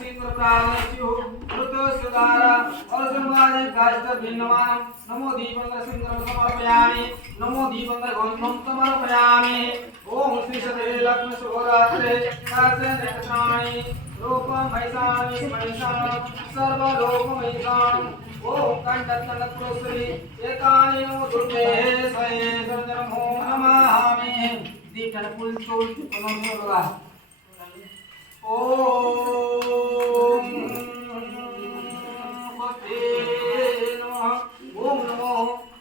सिंद्रप्राणस्यु ऋतुस्वदारा अर्जुनवादे गाष्टभिन्नमानं नमो दीपङ्करसिंद्रं समर्पयामि नमो दीपङ्करगन्धं समर्पयामि ओम श्री सते लक्ष्मी शुभरात्रे कार्तिकेयक्षाणि रूपमहिषाणि महिषाणं सर्वलोकमहिषाणं ओम कंठत्तनत्रोश्री एकानि नमो दुर्गे स्वये सर्वनमो नमामि दीपन पुल तोड़ नमो लगा ओम ओम नमो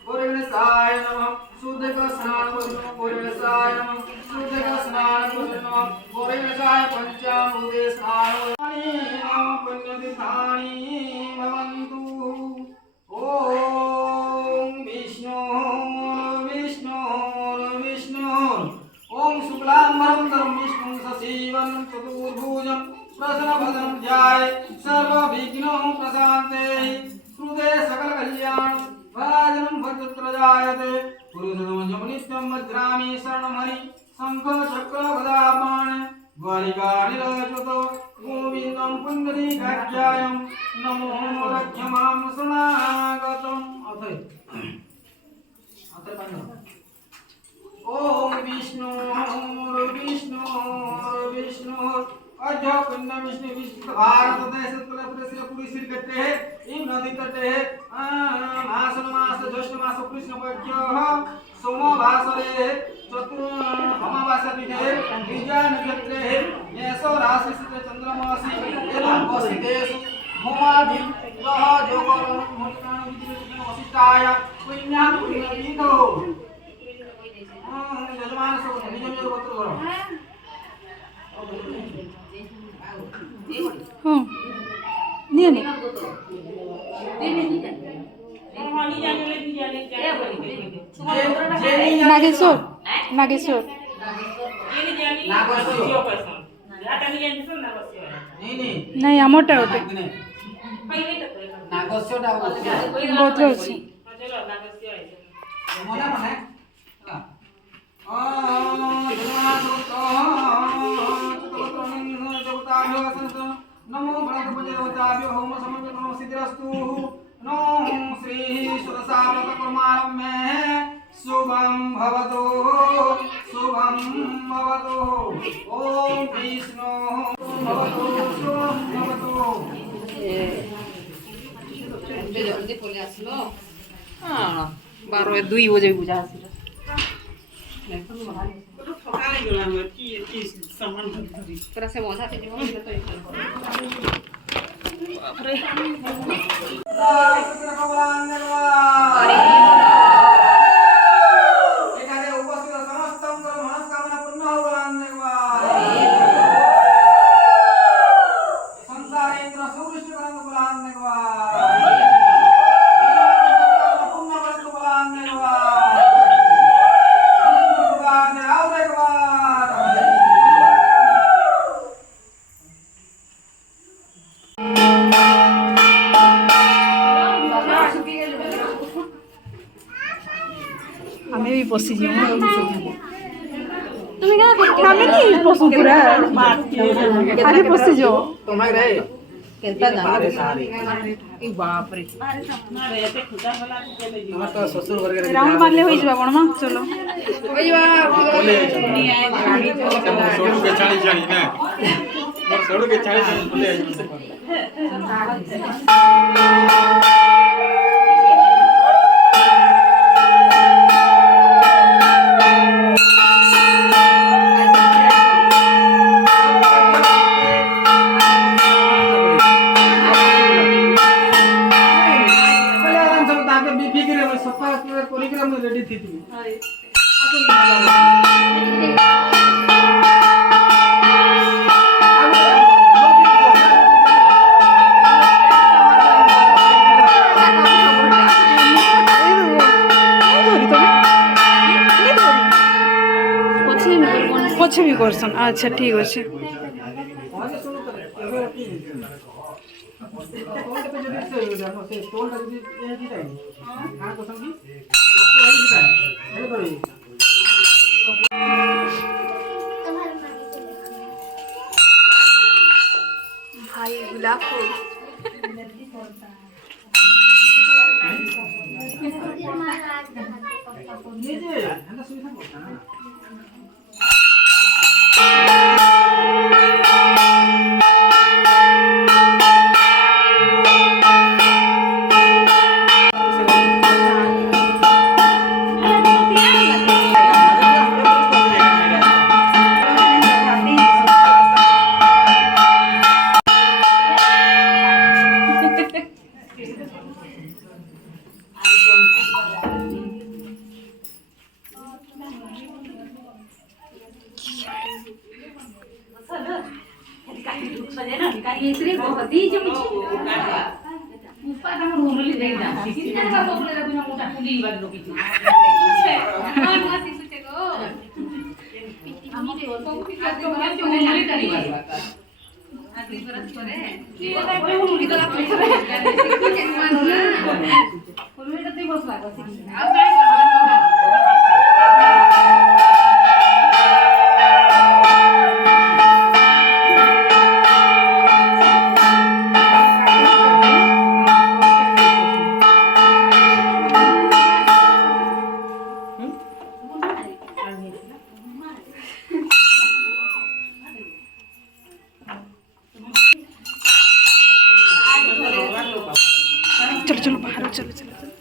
गोरेणसाय नमः शुद्धक स्नान नमः गोरेणसाय नमः शुद्धक स्नान नमः गोरेणसाय पंचामृते स्नान नमः पुण्यतीर्थानि भवन्तु ओम विष्णु विष्णु विष्णु ओम शुक्लांबरधरं विष्णु सजीवं चतुर्भुजं प्रसन्नवदनं ध्याये सर्वविघ्नों प्रशान्ते श्रुते सकलकल्याणं भाजनं भद्रत्रजायते पुरुषोत्तमं नित्यं वज्रामि शरणं हरि शङ्ख चक्र गदापाण द्वारिकानिरजतो गोविन्दं पुण्डरीकाख्यायं नमो रक्षमां शरणागतम् ओम विष्णु विष्णु विष्णु अजो पुण्य विष्णु विष्णु भारत देश पुरस्य पुरी श्री कटे है इन नदी तटे है मास ज्येष्ठ मास कृष्ण पक्ष सोमवासरे चतुर अमावास्या तिथे विजय नक्षत्र है येसो राशि से चंद्रमासी एवं वसितेषु होमादि ग्रह जोगो मुनिकान विदित वसिष्ठाय पुण्यां पुण्यतीतो यजमान सब निज निज गोत्र करो हाँ नहीं नहीं नागेश्वर नागेश्वर नहीं आमटा गोटे गोत्र अच्छी नमो गणपतिदेवताभ्यो होम समर्पणं सिद्धिरस्तु नमो श्री सुरसावतकुमारम्मे शुभं भवतु ओम विष्णु भवतु शुभं भवतु जल्दी पले आसलो हाँ 12 बजे पूजा आसलो पूरा से मजा आते जीवन में तो अरे एखादे उपस्थित समस्त मनस्कामना पूर्ण होवा संसारेंद्र सुकृष्ण करंग बुलाने पूर्ण करंग बुलाने हमें भी पसी जी तुम्हें क्या हमें नहीं पसंद पूरा आगे पसी जो तुम्हारे रे केता गाना सारी ई बाप रे तुम्हार तो ससुर घर के राउंड मारले होई जबा कोन मा चलो होई बा बोले नहीं आए गाड़ी सोडू के छाणी छाणी ना मोर सोडू के छाणी छाणी बोले रेडी थी पछे भी करसन अच्छा ठीक अछि भाई गुलाब फूल नीचे है ना सुविधा होता है चलो चलो बाहर चलो चलो चलो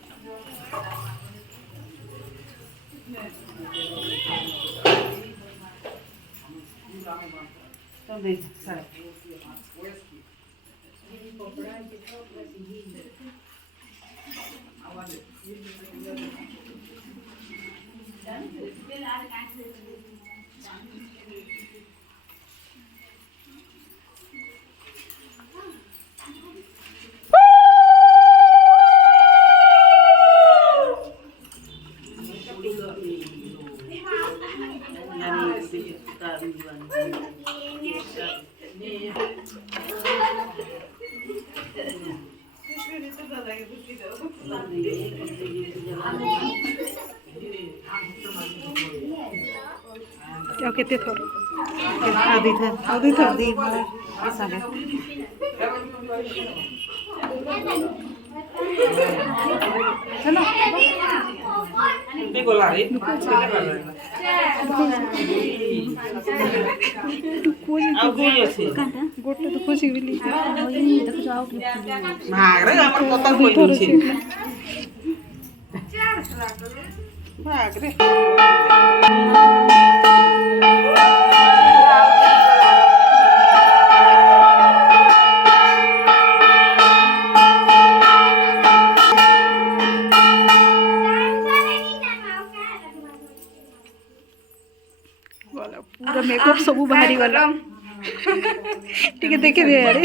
क्या कहते थोड़ा आधी था आधी था आधी चलो देखो लारी गोटे तो खुशी मिली भागरे हमर कतल कोइ छै भागरे वाला पूरा मेकअप सब बाहरी वाला ठीक है देखे दे यार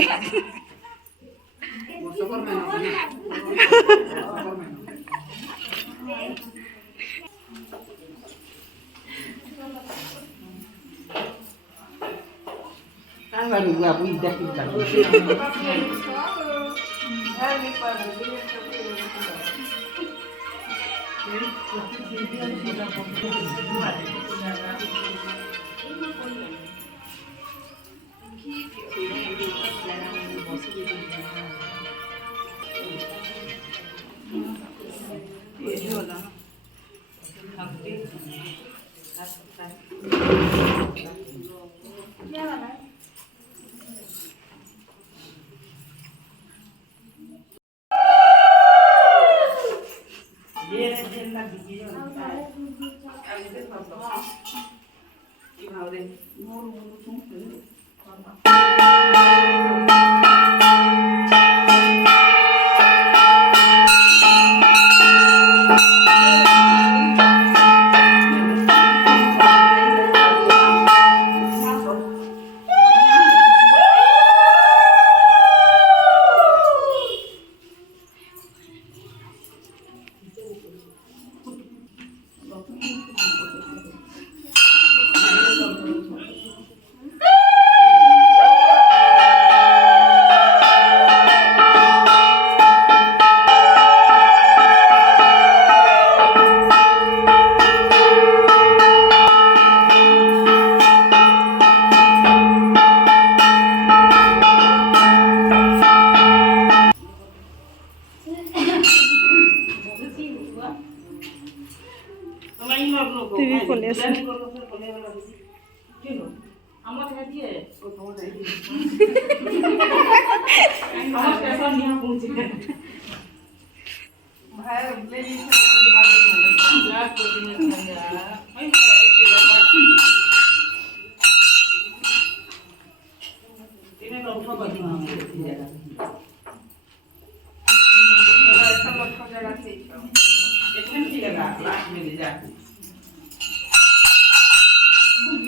kan baru gua budak kita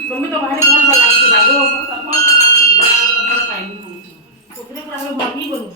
तुम्ही तो भारी घर लागते बाबू कुठे पण बाकी बोलू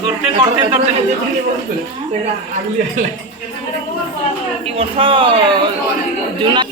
করতে করতে করতে কি অর্থ জুনা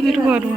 Itu baru.